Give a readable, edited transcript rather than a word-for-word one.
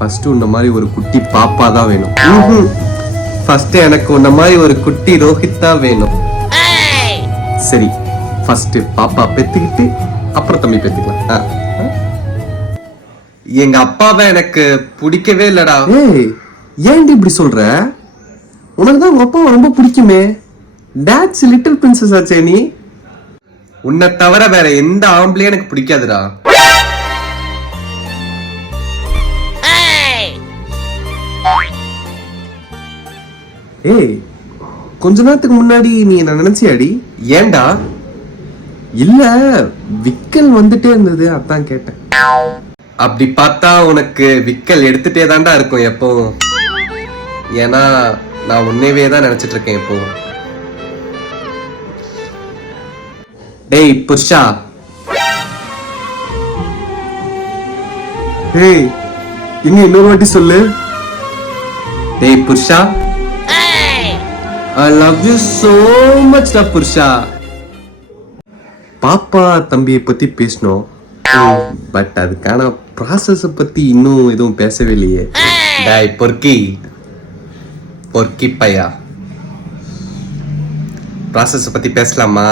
First உன்ன மாதிரி ஒரு குட்டி பாப்பா தான் வேணும். ஃபர்ஸ்ட் எனக்கு உன்ன மாதிரி ஒரு குட்டி ரோஹித் தான் வேணும். சரி, ஃபர்ஸ்ட் பாப்பா பெத்துக்கிட்டு அப்புறம் தம்பி பெத்துக்கலாம். எங்க அப்பாவை எனக்கு பிடிக்கவே இல்லடா. ஏய், ஏன்டி இப்படி சொல்ற? உனக்கு தான் உங்க அப்பாவை ரொம்ப பிடிக்குமே. டாட்ஸ் லிட்டில் பிரின்சஸ் ஆச்சே நீ. உன்னை தவிர வேற எந்த ஆம்பளையும் எனக்கு பிடிக்காதுடா. ஏய், கொஞ்ச நேரத்துக்கு முன்னாடி நீ என்ன நினைச்சியாடி? ஏன்டா? இல்ல, விக்கல் வந்துட்டே இருந்தது, அதான் கேட்டேன். அப்படி பார்த்தா உனக்கு விக்கல் எடுத்துட்டே தான்டா இருக்கும் எப்பவும். ஏன்னா நான் உன்னையவே தான் நினைச்சிட்டு இருக்கேன் இப்போ. டேய் புருஷா. டேய், இங்க இன்னொரு வாட்டி சொல்லு. டேய் புருஷா, I love you so much டா புருஷா. பாப்பா தம்பியை பத்தி பேசணும், பட் அதுக்கான ப்ராசஸ் பத்தி இன்னும் எதுவும் பேசவே இல்லையே. டேய் பொறுக்கி பொறுக்கி பையா, ப்ராசஸ் பத்தி பேசலாமா?